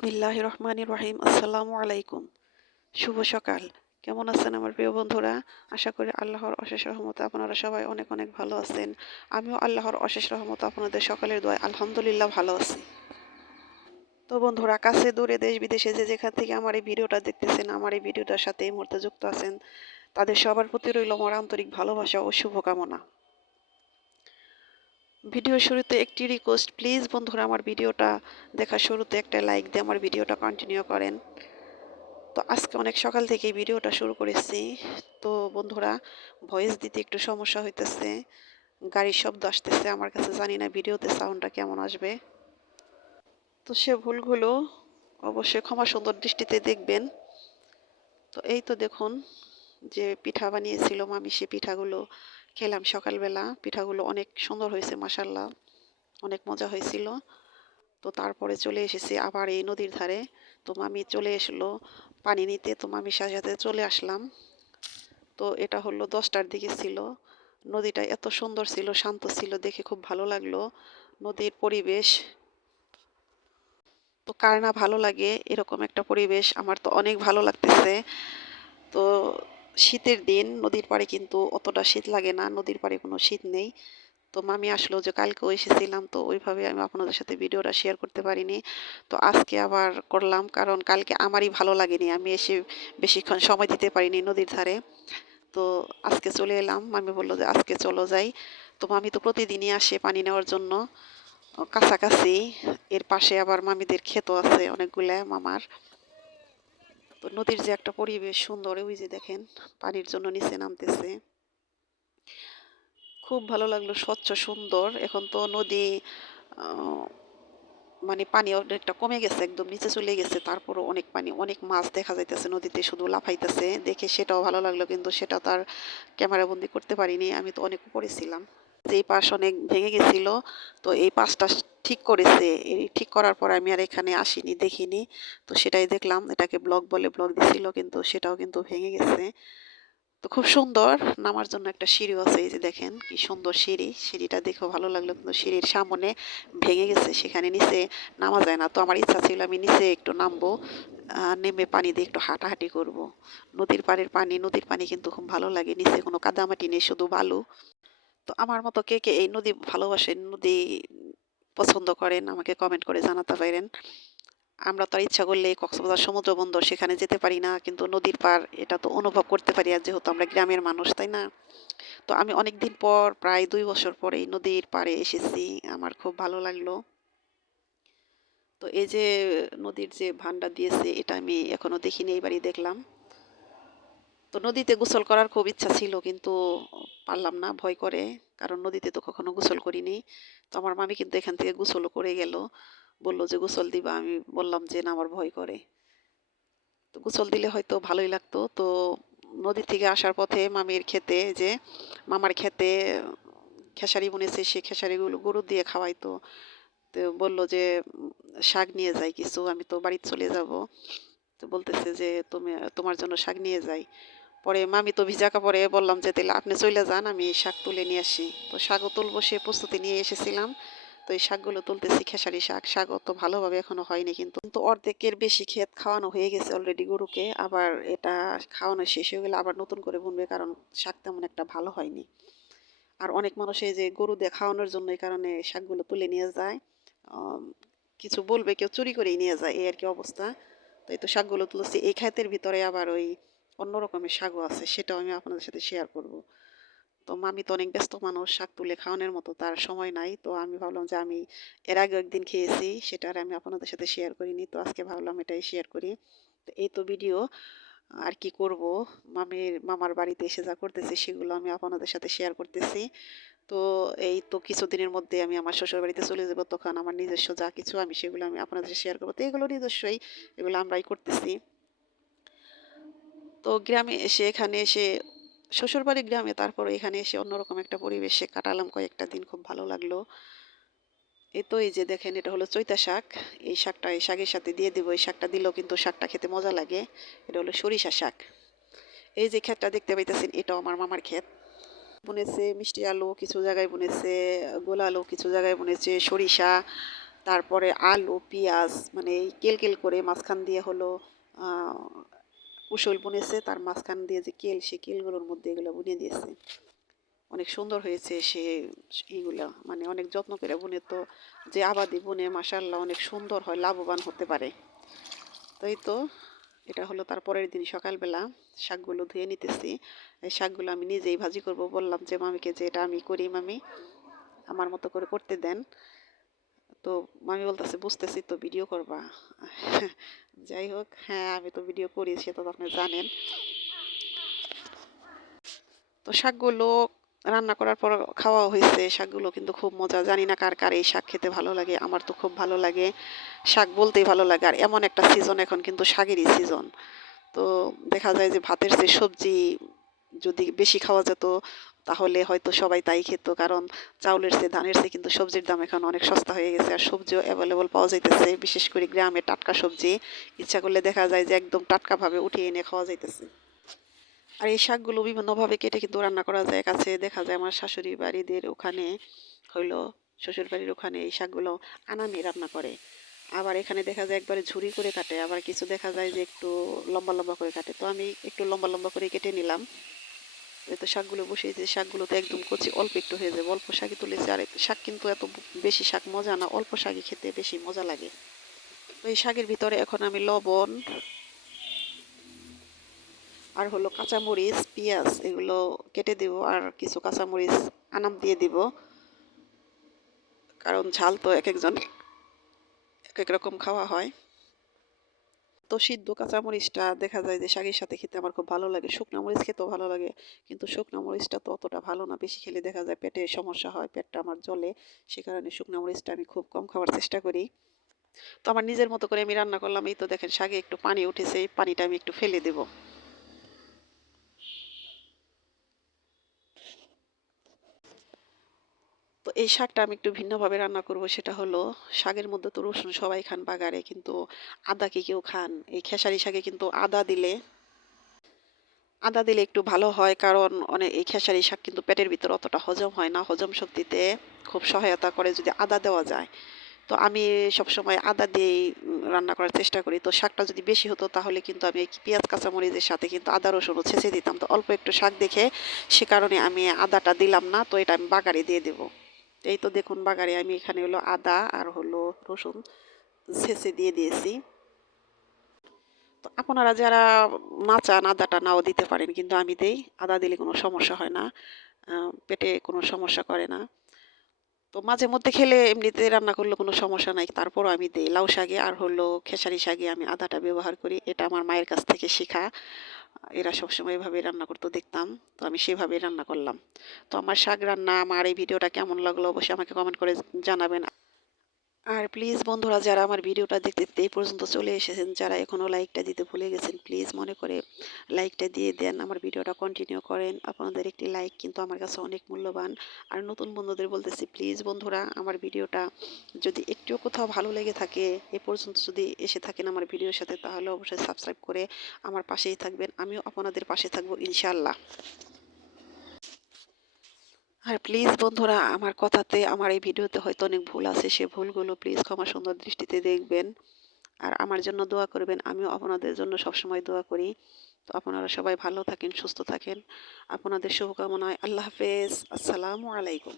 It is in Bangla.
বিসমিল্লাহির রহমানির রহিম। আসসালামু আলাইকুম। শুভ সকাল। কেমন আছেন আমার প্রিয় বন্ধুরা? আশা করি আল্লাহর অশেষ রহমতে আপনারা সবাই অনেক অনেক ভালো আছেন। আমিও আল্লাহর অশেষ রহমতে আপনাদের সকলের দোয়ায় আলহামদুলিল্লাহ ভালো আছি। তো বন্ধুরা, কাছে দূরে দেশ বিদেশে যে যেখান থেকে আমার এই ভিডিওটা দেখতেছেন, আমার এই ভিডিওটার সাথে এই মুহূর্তে যুক্ত আছেন, তাদের সবার প্রতি রইল আমার আন্তরিক ভালোবাসা ও শুভকামনা। ভিডিওর শুরুতে একটি রিকোয়েস্ট, প্লিজ বন্ধুরা, আমার ভিডিওটা দেখার শুরুতে একটা লাইক দিয়ে আমার ভিডিওটা কন্টিনিউ করেন। তো আজকে অনেক সকাল থেকেই ভিডিওটা শুরু করেছি। তো বন্ধুরা, ভয়েস দিতে একটু সমস্যা হইতেছে, গাড়ির শব্দ আসতেছে আমার কাছে, জানি না ভিডিওতে সাউন্ডটা কেমন আসবে। তো সে ভুলগুলো অবশ্যই ক্ষমা সুন্দর দৃষ্টিতে দেখবেন। তো এই তো দেখুন, যে পিঠা বানিয়েছিল মামি, সে পিঠাগুলো খেলাম সকালবেলা। পিঠাগুলো অনেক সুন্দর হয়েছে মাশাল্লাহ, অনেক মজা হয়েছিল। তো তারপরে চলে এসেছি আবার এই নদীর ধারে। তো মামি চলে এসলো পানি নিতে, তো মামির সাথে চলে আসলাম। তো এটা হলো 10টার দিকে ছিল। নদীটা এত সুন্দর ছিল, শান্ত ছিল, দেখে খুব ভালো লাগলো নদীর পরিবেশ। তো কার না ভালো লাগে এরকম একটা পরিবেশ? আমার তো অনেক ভালো লাগতেছে। তো শীতের দিন নদীর পাড়ে কিন্তু অতটা শীত লাগে না, নদীর পাড়ে কোনো শীত নেই। তো মামি আসলো যে কালকেও এসেছিলাম, তো ওইভাবে আমি আপনাদের সাথে ভিডিওটা শেয়ার করতে পারিনি। তো আজকে আবার করলাম, কারণ কালকে আমারই ভালো লাগেনি, আমি এসে বেশিক্ষণ সময় দিতে পারিনি নদীর ধারে। তো আজকে চলে এলাম, মামি বললো যে আজকে চলো যাই। তো মামি তো প্রতিদিনই আসে পানি নেওয়ার জন্য, কাছাকাছি। এর পাশে আবার মামিদের ক্ষেতও আছে অনেকগুলা মামার। তো নদীর যে একটা পরিবেশ সুন্দর, ওই যে দেখেন পানির জন্য নিচে নামতেছে, খুব ভালো লাগলো, স্বচ্ছ সুন্দর। এখন তো নদী আহ, মানে পানি অনেকটা কমে গেছে, একদম নিচে চলে গেছে, তারপরও অনেক পানি, অনেক মাছ দেখা যাইতেছে নদীতে, শুধু লাফাইতেছে, দেখে সেটাও ভালো লাগলো। কিন্তু সেটা তার ক্যামেরা বন্দি করতে পারিনি, আমি তো অনেক উপরে ছিলাম। যে এই পাশ অনেক ভেঙে গেছিল, তো এই পাশটা ঠিক করেছে। এই ঠিক করার পর আমি আর এখানে আসিনি, দেখিনি। তো সেটাই দেখলাম, এটাকে ব্লক বলে ব্লক দিছিল, কিন্তু সেটাও কিন্তু ভেঙে গেছে। তো খুব সুন্দর, নামার জন্য একটা সিঁড়িও আছে, এই যে দেখেন কি সুন্দর সিঁড়ি, সিঁড়িটা দেখেও ভালো লাগলো। কিন্তু সিঁড়ির সামনে ভেঙে গেছে, সেখানে নিচে নামা যায় না। তো আমার ইচ্ছা ছিল আমি নিচে একটু নামবো, নেমে পানি দিয়ে একটু হাঁটাহাঁটি করব। নদীর পাড়ের পানি, নদীর পানি কিন্তু খুব ভালো লাগে, নিচে কোনো কাদামাটি নেই, শুধু বালু। তো আমার মতো কে কে এই নদী ভালোবাসেন, নদী পছন্দ করেন, আমাকে কমেন্ট করে জানাতে পারেন। আমরা তো আর ইচ্ছা করলে কক্সবাজার সমুদ্র বন্দর সেখানে যেতে পারি না, কিন্তু নদীর পার এটা তো অনুভব করতে পারি, আর যেহেতু আমরা গ্রামের মানুষ, তাই না? তো আমি অনেক দিন পর, প্রায় 2 বছর পরে এই নদীর পাড়ে এসেছি, আমার খুব ভালো লাগলো। তো এই যে নদীর যে ভান্ডা দিয়েছে, এটা আমি এখনো দেখিনি, এইবারই দেখলাম। তো নদীতে গোসল করার খুব ইচ্ছা ছিল, কিন্তু পারলাম না, ভয় করে, কারণ নদীতে তো কখনো গোসল করিনি। তো আমার মামি কিন্তু এখান থেকে গোসলও করে গেল, বললো যে গোসল দিবা, আমি বললাম যে না, আমার ভয় করে। তো গোসল দিলে হয়তো ভালোই লাগতো। তো নদী থেকে আসার পথে মামির ক্ষেতে, যে মামার ক্ষেতে খেসারি বুনেছে, সে খেসারিগুলো গরু দিয়ে খাওয়াইতো। তো বললো যে শাক নিয়ে যাই কিছু, আমি তো বাড়িতে চলে যাব। তো বলতেছে যে তুমি, তোমার জন্য শাক নিয়ে যাই। পরে মামি তো ভিজা কাপড়ে, বললাম যে তাহলে আপনি চলে যান, আমি শাক তুলে নিয়ে আসি। তো শাকও তুলবো সে প্রস্তুতি নিয়ে এসেছিলাম। তো এই শাকগুলো তুলতেছি, খেসারি শাক। শাক অত ভালোভাবে এখনো হয়নি, কিন্তু কিন্তু অর্ধেকের বেশি ক্ষেত খাওয়ানো হয়ে গেছে অলরেডি গরুকে। আবার এটা খাওয়ানো শেষ হয়ে গেলে আবার নতুন করে বুনবে, কারণ শাক তেমন একটা ভালো হয়নি। আর অনেক মানুষ এই যে গরু দিয়ে খাওয়ানোর জন্য এই কারণে শাকগুলো তুলে নিয়ে যায়। আম, কিছু বলবে, কেউ চুরি করেই নিয়ে যায়, এই আর কি অবস্থা। তো এই তো শাকগুলো তুলছি, এই ক্ষেতের ভিতরে আবার ওই অন্য রকমের শাকও আছে, সেটাও আমি আপনাদের সাথে শেয়ার করব। তো মামি তো অনেক ব্যস্ত মানুষ, শাক তুলে খাওয়ানোর মতো তার সময় নাই। তো আমি ভাবলাম যে আমি এর আগে একদিন খেয়েছি, সেটা আর আমি আপনাদের সাথে শেয়ার করিনি, তো আজকে ভাবলাম এটাই শেয়ার করি। তো এই তো ভিডিও, আর কি করব, মামার বাড়িতে এসে যা করতেছি সেগুলো আমি আপনাদের সাথে শেয়ার করতেছি। তো এই তো কিছুদিনের মধ্যে আমি আমার শ্বশুর বাড়িতে চলে যাব, তখন আমার নিজস্ব যা কিছু আমি সেগুলো আমি আপনাদের সাথে শেয়ার করবো। তো এগুলো নিজস্বই, এগুলো আমরাই করতেছি। তো গ্রামে এসে, এখানে এসে, শ্বশুরবাড়ি গ্রামে, তারপর এখানে এসে অন্যরকম একটা পরিবেশে কাটালাম কয়েকটা দিন, খুব ভালো লাগলো। এই তো এই যে দেখেন, এটা হলো চৈতা শাক। এই শাকটা এই শাকের সাথে দিয়ে দিব, এই শাকটা দিলেও কিন্তু শাকটা খেতে মজা লাগে। এটা হলো সরিষা শাক। এই যে ক্ষেতটা দেখতে পাইতেছেন, এটাও আমার মামার ক্ষেত। বুনেছে মিষ্টি আলু, কিছু জায়গায় বুনেছে গোল আলু, কিছু জায়গায় বুনেছে সরিষা, তারপরে আলু, পেঁয়াজ মানে এই কেল, কেল করে মাঝখান দিয়ে হলো আ কুশল বুনেছে, তার মাঝখান দিয়ে যে কেল, সে কেলগুলোর মধ্যে এগুলো বুনে দিয়েছে। অনেক সুন্দর হয়েছে এইগুলা মানে অনেক যত্ন করে বুনে, তো যে আবাদি বুনে মাশাআল্লাহ অনেক সুন্দর হয়, লাভবান হতে পারে। তো এই তো এটা হলো তার পরের দিন সকালবেলা শাকগুলো ধুয়ে নিতেছি। এই শাকগুলো আমি নিজেই ভাজি করব, বললাম যে মামিকে যে এটা আমি করি মামি, আমার মতো করে করতে দেন। তো মামি বলতেছে বুঝতেছি তো, ভিডিও করবা। যাই হোক, হ্যাঁ আমি তো ভিডিও করি, সেটা তো আপনি জানেন। তো শাকগুলো রান্না করার পর খাওয়া হয়েছে। শাকগুলো কিন্তু খুব মজা। জানি না কার কার এই শাক খেতে ভালো লাগে, আমার তো খুব ভালো লাগে। শাক বলতেই ভালো লাগে, আর এমন একটা সিজন এখন কিন্তু শাকেরই সিজন। তো দেখা যায় যে ভাতের চেয়ে সবজি যদি বেশি খাওয়া যেত তাহলে হয়তো সবাই তাই খেত, কারণ চাউলের চেয়ে ধানের চেয়ে কিন্তু সবজির দাম এখন অনেক সস্তা হয়ে গেছে, আর সবজিও অ্যাভেলেবল পাওয়া যাইতেছে, বিশেষ করে গ্রামে টাটকা সবজি ইচ্ছা করলে দেখা যায় যে একদম টাটকাভাবে উঠিয়ে এনে খাওয়া যাইতেছে। আর এই শাকগুলো বিভিন্নভাবে কেটে কিন্তু রান্না করা যায়। কাছে দেখা যায় আমার শাশুড়ি বাড়িদের ওখানে হইলো, শ্বশুর বাড়ির ওখানে এই শাকগুলো আনানি রান্না করে। আবার এখানে দেখা যায় একবারে ঝুরি করে কাটে, আবার কিছু দেখা যায় যে একটু লম্বা লম্বা করে কাটে। তো আমি একটু লম্বা লম্বা করে কেটে নিলাম। এই তো শাকগুলো বসিয়েছি, শাকগুলো তো একদম কচি, অল্প একটু হয়ে যাবে, অল্প শাকই তুলেছি। আর শাক কিন্তু এত বেশি শাক মজা না, অল্প শাকই খেতে বেশি মজা লাগে। তো এই শাকের ভিতরে এখন আমি লবণ আর হলো কাঁচামরিচ, পেঁয়াজ এগুলো কেটে দিব, আর কিছু কাঁচামরিচ আনাম দিয়ে দিব, কারণ ঝাল তো এক একজন এক এক রকম খাওয়া হয়। তো সিদ্ধ কাঁচামরিচটা দেখা যায় যে শাকের সাথে খেতে আমার খুব ভালো লাগে। শুকনো মরিচ খেতেও ভালো লাগে, কিন্তু শুকনো মরিচটা তো অতটা ভালো না, বেশি খেলে দেখা যায় পেটে সমস্যা হয়, পেটটা আমার জ্বলে। সে কারণে শুকনো মরিচটা আমি খুব কম খাওয়ার চেষ্টা করি। তো আমার নিজের মতো করে আমি রান্না করলাম। এই তো দেখেন শাকে একটু পানি উঠেছে, এই পানিটা আমি একটু ফেলে দেব। তো এই শাকটা আমি একটু ভিন্নভাবে রান্না করব, সেটা হলো শাকের মধ্যে তো রসুন সবাই খান বাগারে, কিন্তু আদা কি কেউ খান? এই খেসারি শাকে কিন্তু আদা দিলে একটু ভালো হয়, কারণ অনেক এই খেসারি শাক কিন্তু পেটের ভিতর অতটা হজম হয় না, হজম শক্তিতে খুব সহায়তা করে যদি আদা দেওয়া যায়। তো আমি সবসময় আদা দিয়েই রান্না করার চেষ্টা করি। তো শাকটা যদি বেশি হতো তাহলে কিন্তু আমি পেঁয়াজ কাঁচামরিচের সাথে কিন্তু আদা রসুনও ছেঁচে দিতাম। তো অল্প একটু শাক দেখে সে কারণে আমি আদাটা দিলাম না, তো এটা আমি বাগারে দিয়ে দেবো। এই তো দেখুন বাগারে আমি এখানে হলো আদা আর হলো রসুন ছেঁচে দিয়ে দিয়েছি। তো আপনারা যারা না চান আদাটা নাও দিতে পারেন, কিন্তু আমি দেই। আদা দিলে কোনো সমস্যা হয় না, পেটে কোনো সমস্যা করে না। তো মাঝে মধ্যে খেলে এমনিতে রান্না করলে কোনো সমস্যা নাই, তারপরও আমি দেই। লাউ শাকে আর হলো খেসারি শাকে আমি আদাটা ব্যবহার করি, এটা আমার মায়ের কাছ থেকে শেখা। এরা সবসময় এভাবে রান্না করতে দেখতাম, তো আমি সেভাবেই রান্না করলাম। তো আমার শাক রান্না, আমার এই ভিডিওটা কেমন লাগলো অবশ্যই আমাকে কমেন্ট করে জানাবেন। আর প্লিজ বন্ধুরা, যারা আমার ভিডিওটা দেখতে দেখতে এই পর্যন্ত চলে এসেছেন, যারা এখনও লাইকটা দিতে ভুলে গেছেন, প্লিজ মনে করে লাইকটা দিয়ে দেন, আমার ভিডিওটা কন্টিনিউ করেন। আপনাদের একটি লাইক কিন্তু আমার কাছে অনেক মূল্যবান। আর নতুন বন্ধুদের বলতেছি, প্লিজ বন্ধুরা, আমার ভিডিওটা যদি একটুও কোথাও ভালো লেগে থাকে, এ পর্যন্ত যদি এসে থাকেন আমার ভিডিওর সাথে, তাহলে অবশ্যই সাবস্ক্রাইব করে আমার পাশেই থাকবেন। আমিও আপনাদের পাশে থাকবো ইনশাআল্লাহ। আর প্লিজ বন্ধুরা, আমার কথাতে, আমার এই ভিডিওতে হয়তো অনেক ভুল আছে, সে ভুলগুলো প্লিজ ক্ষমা সুন্দর দৃষ্টিতে দেখবেন। আর আমার জন্য দোয়া করবেন, আমিও আপনাদের জন্য সবসময় দোয়া করি। তো আপনারা সবাই ভালো থাকেন, সুস্থ থাকেন। আপনাদের শুভকামনায় আল্লাহ হাফেজ। আসসালামু আলাইকুম।